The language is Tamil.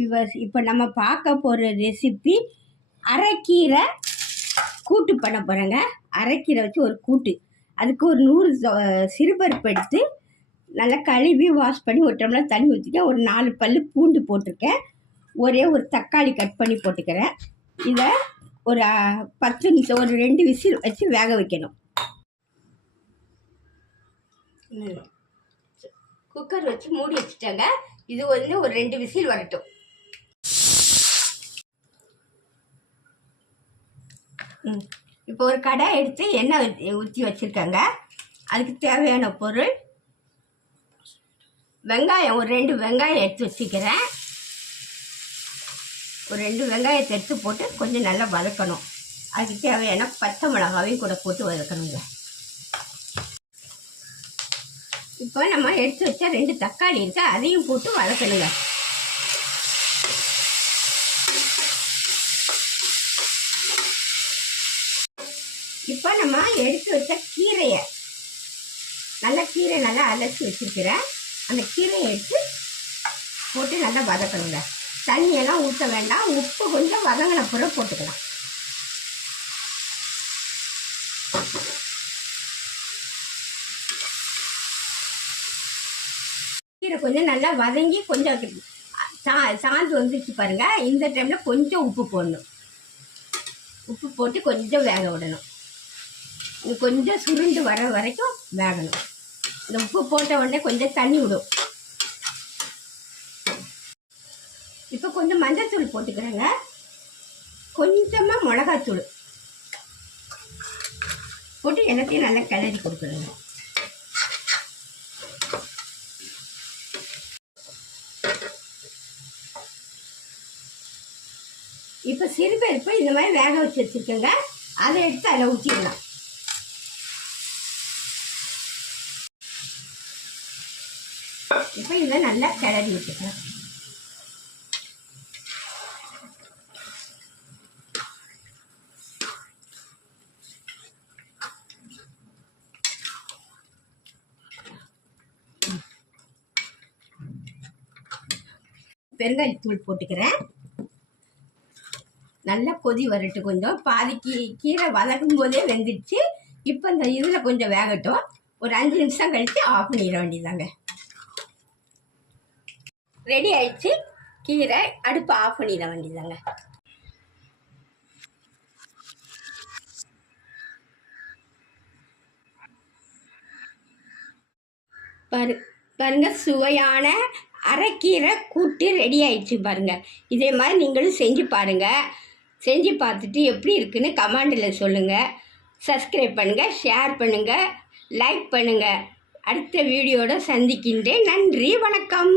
விவர்ஸ் இப்போ நம்ம பார்க்க போகிற ரெசிபி அரைக்கீரை கூட்டு பண்ண போகிறேங்க அரைக்கீரை வச்சு ஒரு கூட்டு. அதுக்கு ஒரு நூறு சிறுபருப்பு எடுத்து நல்லா கழுவி வாஷ் பண்ணி ஒரு டம்ளர் தண்ணி ஊற்றிக்க ஒரு நாலு பல் பூண்டு போட்டிருக்கேன். ஒரே ஒரு தக்காளி கட் பண்ணி போட்டுக்கிறேன். இதை ஒரு பத்து நிமிஷம் ஒரு ரெண்டு விசில் வச்சு வேக வைக்கணும். குக்கர் வச்சு மூடி வச்சுட்டேங்க. இது வந்து ஒரு ரெண்டு விசில் வரட்டும். இப்போ ஒரு கடை எடுத்து எண்ணெய் ஊற்றி வச்சுருக்கேங்க. அதுக்கு தேவையான பொருள் வெங்காயம் ஒரு ரெண்டு வெங்காயம் எடுத்து வச்சுக்கிறேன். ஒரு ரெண்டு வெங்காயத்தை எடுத்து போட்டு கொஞ்சம் நல்லா வதக்கணும். அதுக்கு தேவையான பச்சை மிளகாவையும் கூட போட்டு வதக்கணுங்க. இப்போ நம்ம எடுத்து வச்ச ரெண்டு தக்காளி இருக்கு அதையும் போட்டு வதக்கணுங்க இப்போ நம்ம எடுத்து வச்ச கீரையை. நல்ல கீரை நல்லா அலசி வச்சிருக்கிறேன் அந்த கீரையை எடுத்து போட்டு நல்லா வதக்கணுங்க. தண்ணியெல்லாம் ஊற்ற வேண்டாம். உப்பு கொஞ்சம் வதங்கின பிறகு போட்டுக்கலாம். கீரை கொஞ்சம் நல்லா வதங்கி கொஞ்சம் சா சாந்து வந்துச்சு பாருங்க. இந்த டைமில் கொஞ்சம் உப்பு போடணும். உப்பு போட்டு கொஞ்சம் வேக விடணும். இது கொஞ்சம் சுருண்டு வர வரைக்கும் வேகணும். இந்த உப்பு போட்ட உடனே கொஞ்சம் தண்ணி விடும். இப்போ கொஞ்சம் மஞ்சத்தூள் போட்டுக்கிறேங்க. கொஞ்சமாக மிளகாத்தூள் போட்டு எல்லாத்தையும் நல்லா கிளறி கொடுக்குறேங்க. இப்போ சிறுபருப்பு இந்த மாதிரி வேக வச்சு வச்சுருக்கேங்க. அதை எடுத்து அதில் ஊற்றிடலாம் இப்போ இதை நல்லா கிளறி விட்டுக்கலாம் பெருங்காயத்தூள் போட்டுக்கிறேன். நல்லா கொதி வரட்டு கொஞ்சம். பாதிக்கு கீரை வதக்கும் போதே வெந்துடுச்சு. இப்போ இந்த இதில் கொஞ்சம் வேகட்டும். ஒரு அஞ்சு நிமிஷம் கழித்து ஆஃப் பண்ணிட வேண்டியதாங்க ரெடி ஆயிடுச்சு. கீரை அடுப்பு ஆஃப் பண்ணிட வேண்டியதாங்க பாரு பாருங்க சுவையான அரைக்கீரை கூட்டு ரெடி ஆயிடுச்சு பாருங்க. இதே மாதிரி நீங்களும் செஞ்சு பாருங்க. செஞ்சு பார்த்துட்டு எப்படி இருக்குன்னு கமெண்டில் சொல்லுங்கள் சப்ஸ்கிரைப் பண்ணுங்கள் ஷேர் பண்ணுங்கள் லைக் பண்ணுங்கள் அடுத்த வீடியோட சந்திக்கின்றேன். நன்றி வணக்கம்.